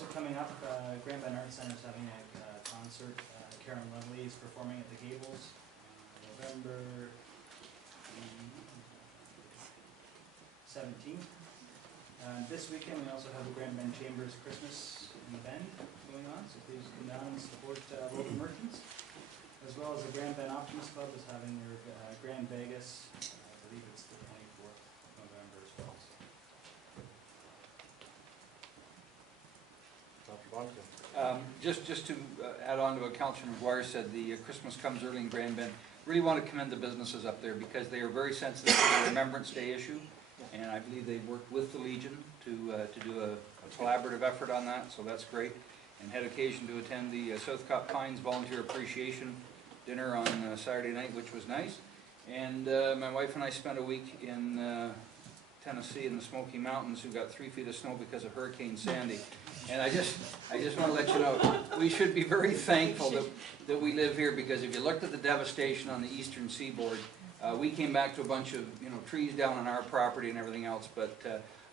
also coming up, Grand Bend Arts Center is having a concert. Karen Lovely is performing at the Gables November 17th. This weekend we also have the Grand Bend Chambers Christmas in the Bend going on, so please come down and support local merchants. As well as the Grand Bend Optimist Club is having their Grand Vegas, I believe it's the 24th of November as well. Just to add on to what Councilor McGuire said, the Christmas comes early in Grand Bend. Really want to commend the businesses up there because they are very sensitive to the Remembrance Day issue, and I believe they've worked with the Legion to do a collaborative effort on that, so that's great. And had occasion to attend the Southcott Pines Volunteer Appreciation Dinner on Saturday night, which was nice. And my wife and I spent a week in Tennessee in the Smoky Mountains, who got 3 feet of snow because of Hurricane Sandy. And I just want to let you know, we should be very thankful that we live here, because if you looked at the devastation on the eastern seaboard, we came back to a bunch of trees down on our property and everything else. But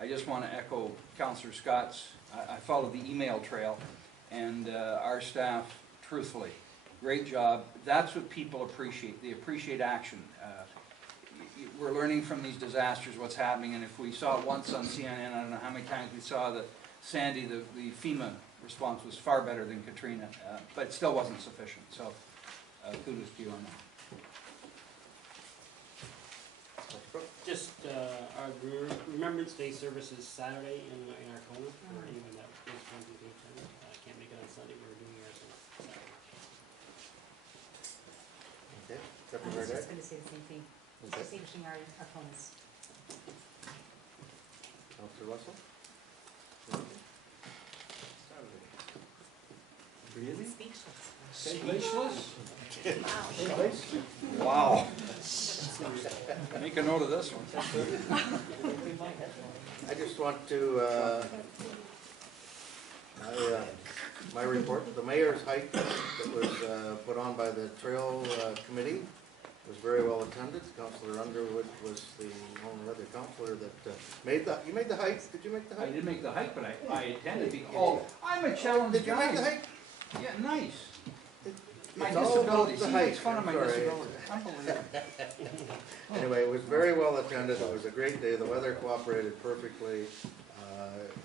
I just want to echo Councillor Scott's. I followed the email trail, and our staff, truthfully, great job. That's what people appreciate. They appreciate action. We're learning from these disasters what's happening, and if we saw it once on CNN, I don't know how many times we saw that Sandy, the FEMA response was far better than Katrina, but it still wasn't sufficient. So kudos to you on that. Just our Remembrance Day service is Saturday in Arcona for anyone that is going to attend. Can't make it on Sunday. We're doing ours on Saturday. Okay. I was just going to say the same thing. Okay. Distinguishing our opponents. Councillor Russell? Really? Speechless. Speechless? Wow. Make a note of this one. I just want to, my report, the mayor's hike that was put on by the trail committee was very well attended. Councillor Underwood was the only other councillor that made the, you made the hike? Did you make the hike? I did make the hike, but I attended because I'm a challenged Did you guy. make the hike? Yeah, nice. My It's all disability. about the He hike, makes fun of my I'm sorry. disability. Unbelievable. Anyway, it was very well attended. It was a great day. The weather cooperated perfectly.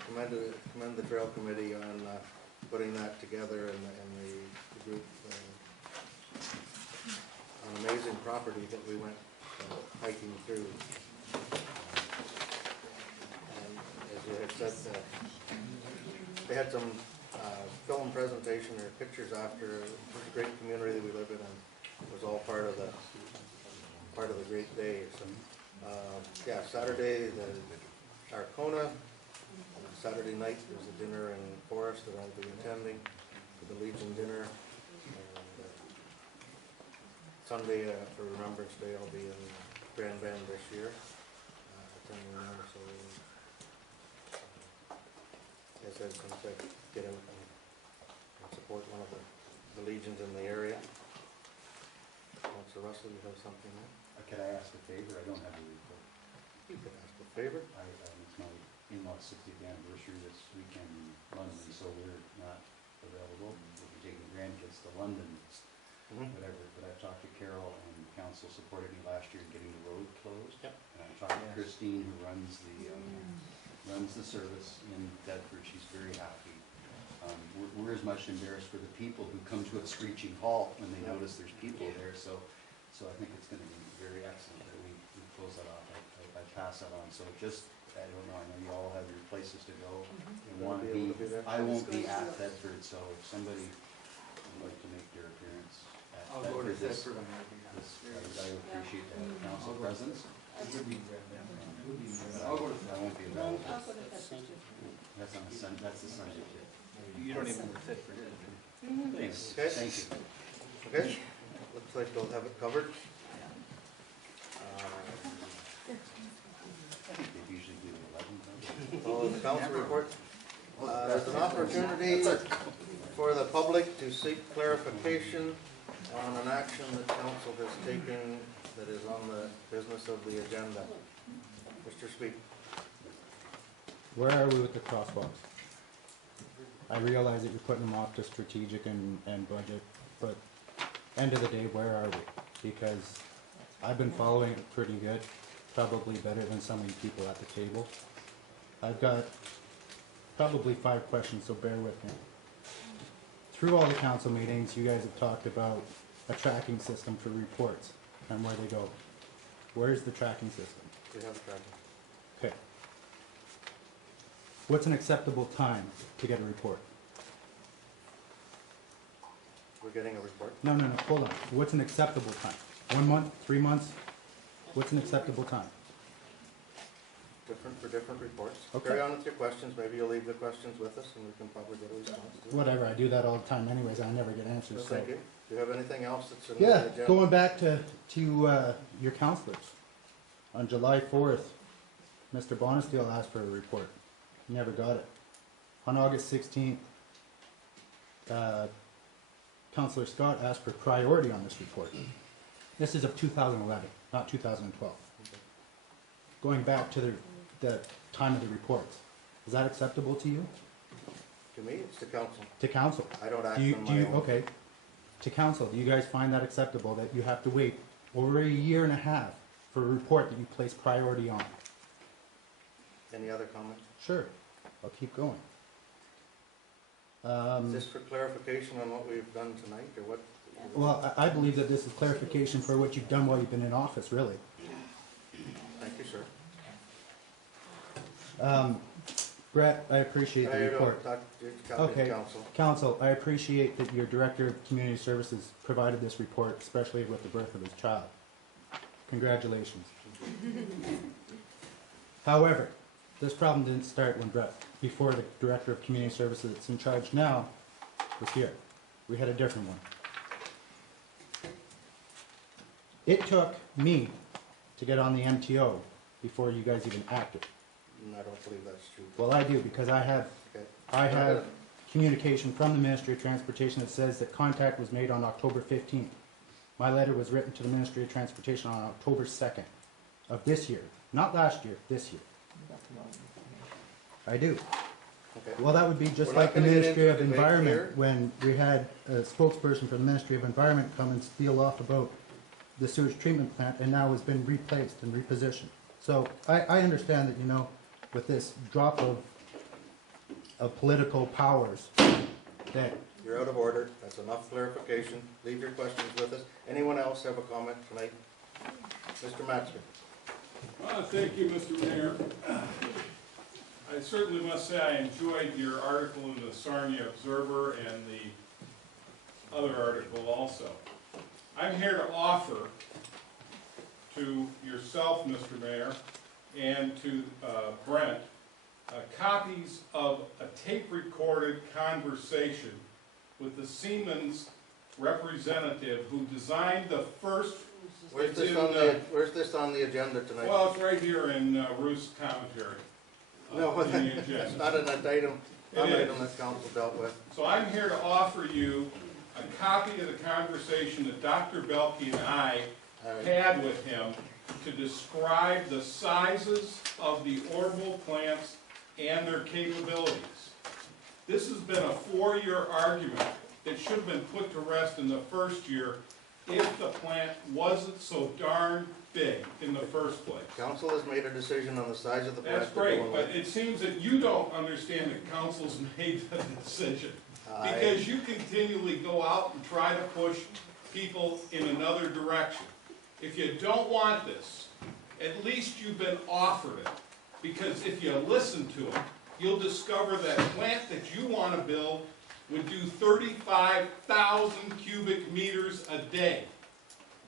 Commend the trail committee on putting that together, and the group. An amazing property that we went hiking through. And as you had said, they had some film presentation or pictures after. It was a great community that we live in, and it was all part of the great day. So, yeah, Saturday the Arcona. Saturday night there's a dinner in Forest that I'll be attending for the Legion dinner. And, Sunday for Remembrance Day I'll be in Grand Bend this year, attending there. So, as I said, get out and support one of the legions in the area. Councillor Russell, you have something there? Can I ask a favor? I don't have a report. You can ask a favor. It's my in-law's 60th anniversary this weekend in London, so we're not available. We'll be taking grandkids to London, whatever. But I talked to Carol, and council supported me last year in getting the road closed. Yep. And I talked to Christine, who runs the service in Bedford. She's very happy. We're as much embarrassed for the people who come to a screeching halt when they notice there's people there. So I think it's going to be very excellent that we close that off. I pass that on. So just, I don't know, I know you all have your places to go. I won't be at Bedford, so if somebody would like to make their appearance at I'll go to Bedford, Bedford on that weekend. I would appreciate the council presence. I'll go to I won't be available. That's on a Sunday. That's the Sunday. You don't even know what Bedford is. Thanks. Okay. Thank you. Okay, looks like they'll have it covered. I think they usually do 11. So the council report, there's an opportunity for the public to seek clarification on an action that council has taken that is on the business of the agenda. Mr. Sweet. Where are we with the crosswalks? I realize that you're putting them off to strategic and budget, but end of the day, where are we? Because I've been following it pretty good, probably better than some of you people at the table. I've got probably 5 questions, so bear with me. Through all the council meetings, you guys have talked about a tracking system for reports and where they go. Where's the tracking system? We have tracking. Okay. What's an acceptable time to get a report? We're getting a report. No, hold on. What's an acceptable time? 1 month, 3 months? What's an acceptable time? Different for different reports. Okay. Carry on with your questions. Maybe you'll leave the questions with us and we can probably get a response to it. Whatever, I do that all the time anyways, I never get answers, so. Thank you. Do you have anything else that's in the Yeah, agenda? going back to your counselors. On July 4th, Mr. Bonesteel asked for a report. Never got it. On August 16th, Councillor Scott asked for priority on this report. This is of 2011, not 2012. Okay. Going back to the time of the reports. Is that acceptable to you? To me, it's the council. To council? I don't act Do you, on do my you, own. okay. To council, do you guys find that acceptable that you have to wait over a year and a half for a report that you place priority on? Any other comments? Sure, I'll keep going. Is this for clarification on what we've done tonight or what? Well, I believe that this is clarification for what you've done while you've been in office, really. Thank you, sir. Brett, I appreciate the I don't report. talk to copy Okay. of council. Council, I appreciate that your Director of Community Services provided this report, especially with the birth of his child. Congratulations. However, this problem didn't start when Brett, before the Director of Community Services that's in charge now was here. We had a different one. It took me to get on the MTO before you guys even acted. I don't believe that's true. Well, I do, because I have Okay. communication from the Ministry of Transportation that says that contact was made on October 15th. My letter was written to the Ministry of Transportation on October 2nd of this year, not last year, this year. I do. Okay. Well, that would be just We're like not the gonna get Ministry into of a debate Environment, here. when we had a spokesperson from the Ministry of Environment come and spiel off about the sewage treatment plant, and now has been replaced and repositioned. So I understand that, you know, with this drop of political powers, that, You're out of order. That's enough clarification. Leave your questions with us. Anyone else have a comment tonight? Mr. Matzman. Thank you, Mr. Mayor. I certainly must say I enjoyed your article in the Sarnia Observer and the other article also. I'm here to offer to yourself, Mr. Mayor, and to Brent, copies of a tape-recorded conversation with the Siemens representative who designed the first. Where's It's this in, where's this on the agenda tonight? Well, it's right here in Ruth's commentary. No, in the it's agenda. not an item It is. that council dealt with. So I'm here to offer you a copy of the conversation that Dr. Belke and I All right. had with him to describe the sizes of the orbital plants and their capabilities. This has been a 4-year argument that should have been put to rest in the first year if the plant wasn't so darn big in the first place. Council has made a decision on the size of the plant. That's they're great, going but with. it seems that you don't understand that council's made the decision. Because you continually go out and try to push people in another direction. If you don't want this, at least you've been offered it. Because if you listen to it, you'll discover that plant that you want to build would do 35,000 cubic meters a day.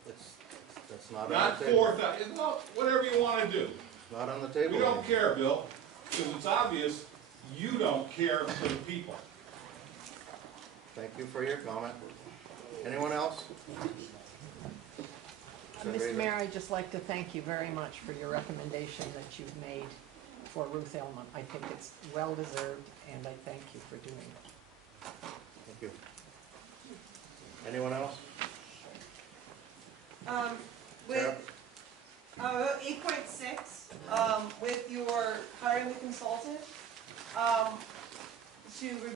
That's not on Not the table. 4,000, well, whatever you want to do. Not on the table. We don't care, Bill, because it's obvious you don't care for the people. Thank you for your comment. Anyone else? Mr. Mayor, I'd just like to thank you very much for your recommendation that you've made for Ruth Elman. I think it's well-deserved, and I thank you for doing it. Thank you. Anyone else? With 8.6, with your hiring the consultant, to